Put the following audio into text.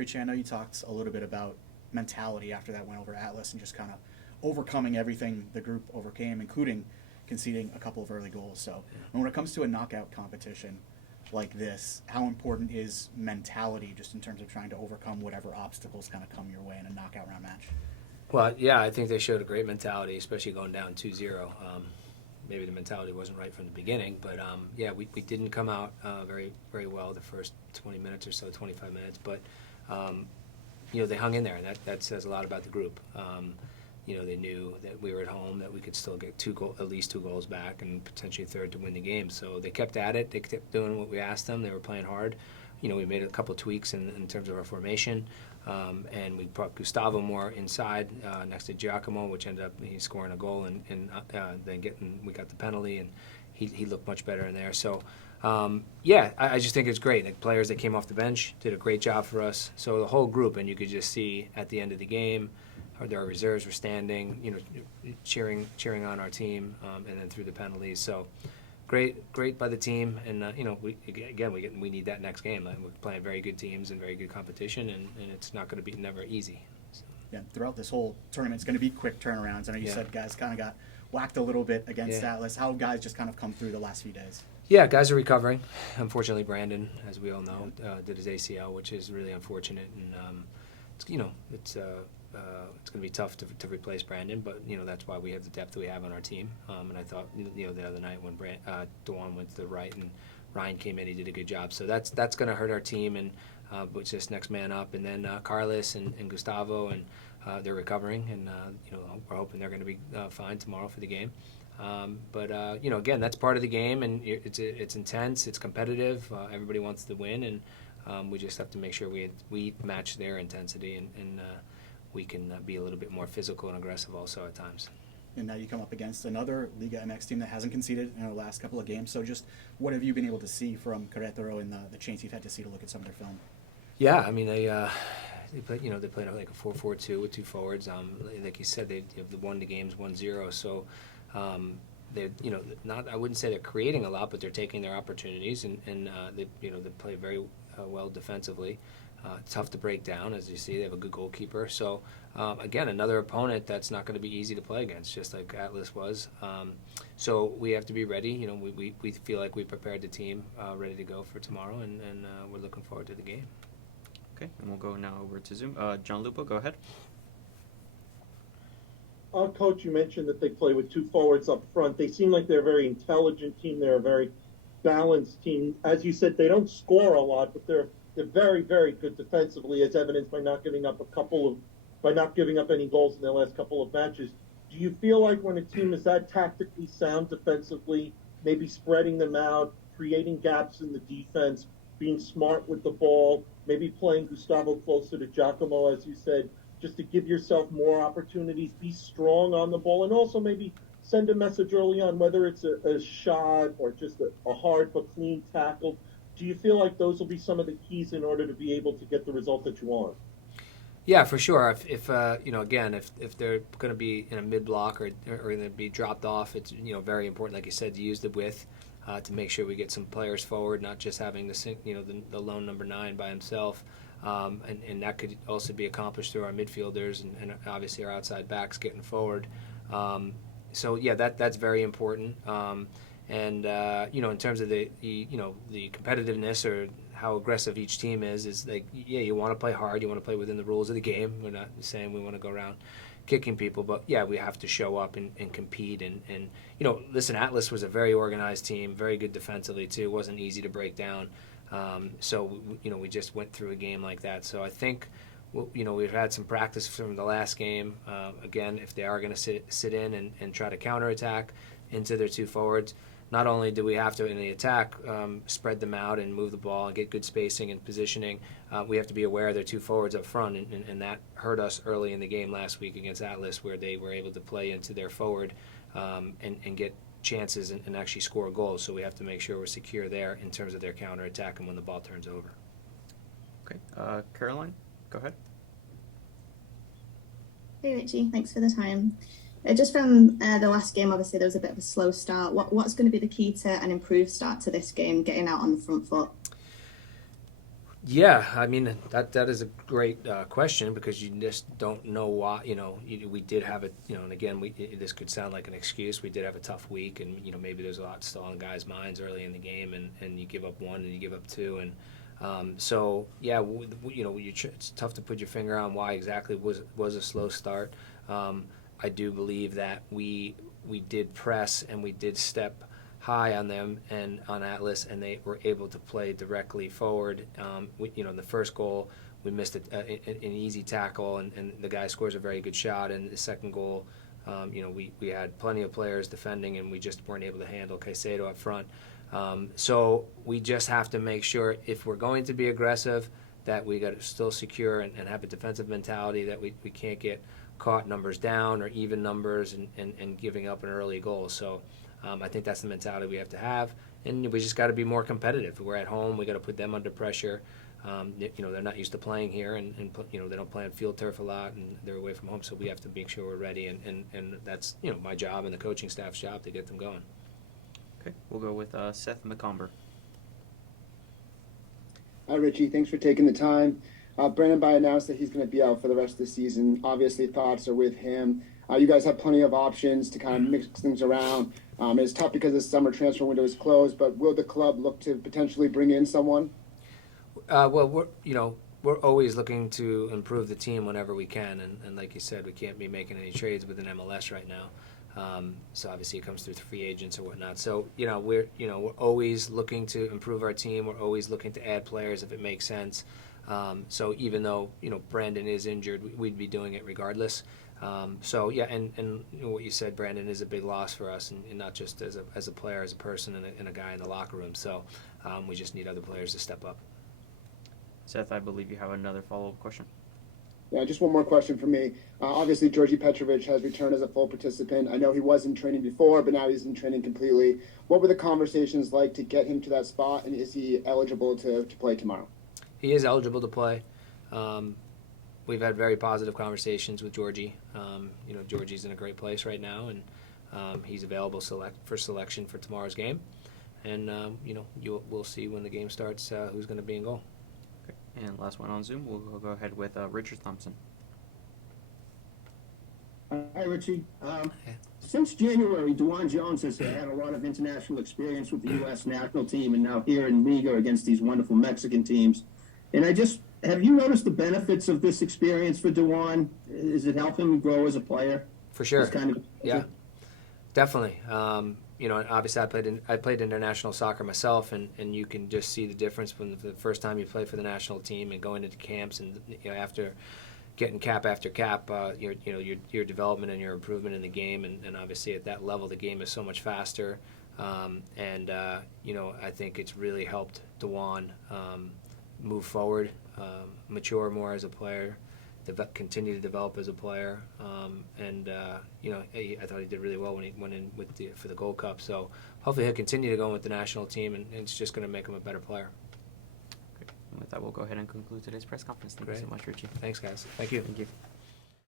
Richie, I know you talked a little bit about mentality after that win over Atlas and just kind of overcoming everything the group overcame, including conceding a couple of early goals. So when it comes to a knockout competition like this, how important is mentality just in terms of trying to overcome whatever obstacles kind of come your way in a knockout round match? Well, yeah, I think they showed a great mentality, especially going down 2-0. Maybe the mentality wasn't right from the beginning, but yeah, we didn't come out very very well the first 20 minutes or so, 25 minutes. But they hung in there, and that says a lot about the group. They knew that we were at home, that we could still get at least two goals back, and potentially a third to win the game. So they kept at it. They kept doing what we asked them. They were playing hard. We made a couple tweaks in terms of our formation. And we brought Gustavo more inside next to Giacomo, which ended up he scoring a goal and then we got the penalty, and he looked much better in there. So I just think it's great. The players that came off the bench did a great job for us. So the whole group, and you could just see at the end of the game, our reserves were standing, cheering on our team, and then through the penalties. So. Great by the team, and we need that next game. We're playing very good teams and very good competition, and it's not going to be never easy. So. Yeah, throughout this whole tournament, it's going to be quick turnarounds. I know you said guys kind of got whacked a little bit against Atlas. How have guys just kind of come through the last few days? Yeah, guys are recovering. Unfortunately, Brandon, as we all know, did his ACL, which is really unfortunate, and it's going to be tough to replace Brandon, but that's why we have the depth that we have on our team. And I thought the other night when Dewan went to the right and Ryan came in, he did a good job. So that's going to hurt our team, and but just next man up. And then Carlos and Gustavo, and they're recovering, and we're hoping they're going to be fine tomorrow for the game. But again, that's part of the game, and it's intense, it's competitive. Everybody wants to win, and we just have to make sure we match their intensity, and we can be a little bit more physical and aggressive also at times. And now you come up against another Liga MX team that hasn't conceded in the last couple of games. So just what have you been able to see from Querétaro and the chance you've had to see to look at some of their film? Yeah, I mean they played like a 4-4-2 with two forwards. Like you said, they have won the games 1-0. So they're not, I wouldn't say they're creating a lot, but they're taking their opportunities, and they play very well defensively. Tough to break down, as you see. They have a good goalkeeper. So, again, another opponent that's not going to be easy to play against, just like Atlas was. So we have to be ready. We feel like we prepared the team ready to go for tomorrow, and we're looking forward to the game. Okay, and we'll go now over to Zoom. John Lupo, go ahead. Coach, you mentioned that they play with two forwards up front. They seem like they're a very intelligent team. They're a very balanced team. As you said, they don't score a lot, but they're very, very good defensively, as evidenced by not giving up any goals in their last couple of matches. Do you feel like when a team is that tactically sound defensively, maybe spreading them out, creating gaps in the defense, being smart with the ball, maybe playing Gustavo closer to Giacomo, as you said, just to give yourself more opportunities, be strong on the ball, and also maybe send a message early on, whether it's a shot or just a hard but clean tackle? Do you feel like those will be some of the keys in order to be able to get the result that you want? Yeah, for sure. If they're going to be in a mid block or going to be dropped off, it's very important, like you said, to use the width to make sure we get some players forward, not just having the lone number 9 by himself. And that could also be accomplished through our midfielders and obviously our outside backs getting forward. So yeah, that's very important. And in terms of the competitiveness or how aggressive each team is like, yeah, you want to play hard, you want to play within the rules of the game. We're not saying we want to go around kicking people, but yeah, we have to show up and compete. And listen, Atlas was a very organized team, very good defensively too. It wasn't easy to break down. So we just went through a game like that. So I think we've had some practice from the last game. Again, if they are going to sit in and try to counterattack into their two forwards, not only do we have to, in the attack, spread them out and move the ball and get good spacing and positioning, we have to be aware of their two forwards up front, and that hurt us early in the game last week against Atlas, where they were able to play into their forward and get chances and actually score goals. So we have to make sure we're secure there in terms of their counterattack and when the ball turns over. Okay, Caroline, go ahead. Hey Richie, thanks for the time. Just from the last game, obviously there was a bit of a slow start. What's going to be the key to an improved start to this game, getting out on the front foot? Yeah, I mean that is a great question because you just don't know why. We did have a and again this could sound like an excuse. We did have a tough week, and maybe there's a lot still on guys' minds early in the game, and you give up one and you give up two, and so yeah, it's tough to put your finger on why exactly was a slow start. I do believe that we did press and we did step high on them and on Atlas, and they were able to play directly forward. In the first goal, we missed an easy tackle, and the guy scores a very good shot. And the second goal, we had plenty of players defending, and we just weren't able to handle Caicedo up front. So we just have to make sure if we're going to be aggressive, that we got to still secure and have a defensive mentality, that we can't get caught numbers down or even numbers and giving up an early goal. So I think that's the mentality we have to have, and we just got to be more competitive. We're at home; we got to put them under pressure. They're not used to playing here, and they don't play on field turf a lot, and they're away from home. So we have to make sure we're ready, and that's my job and the coaching staff's job to get them going. Okay, we'll go with Seth McComber. Hi, Richie. Thanks for taking the time. Brandon By announced that he's going to be out for the rest of the season. Obviously, thoughts are with him. You guys have plenty of options to kind of mix things around. It's tough because the summer transfer window is closed, but will the club look to potentially bring in someone? Well, we're always looking to improve the team whenever we can, and like you said, we can't be making any trades within MLS right now. So obviously it comes through the free agents or whatnot. So we're always looking to improve our team. We're always looking to add players if it makes sense. So even though Brandon is injured, we'd be doing it regardless. So yeah, and what you said, Brandon, is a big loss for us, and not just as a player, as a person, and a guy in the locker room. So we just need other players to step up. Seth, I believe you have another follow-up question. Yeah, just one more question for me. Obviously, Djordje Petrovic has returned as a full participant. I know he was in training before, but now he's in training completely. What were the conversations like to get him to that spot, and is he eligible to play tomorrow? He is eligible to play. We've had very positive conversations with Djordje. Djordje's in a great place right now, and he's available for selection for tomorrow's game. And we'll see when the game starts who's going to be in goal. Okay. And last one on Zoom, we'll go ahead with Richard Thompson. Hi, Richie. Since January, Dewan Jones has had a lot of international experience with the U.S. national team, and now here in Liga against these wonderful Mexican teams. And have you noticed the benefits of this experience for Dewan? Is it helping him grow as a player? For sure. Yeah, definitely. Obviously I played international soccer myself, and you can just see the difference when the first time you play for the national team and going into camps, and after getting cap after cap, your development and your improvement in the game, and obviously at that level the game is so much faster, and I think it's really helped Dewan move forward, mature more as a player, continue to develop as a player, and I thought he did really well when he went in for the Gold Cup. So hopefully he'll continue to go with the national team, and it's just going to make him a better player. Great. And with that, we'll go ahead and conclude today's press conference. Thank you so much, Richie. Thanks, guys. Thank you. Thank you.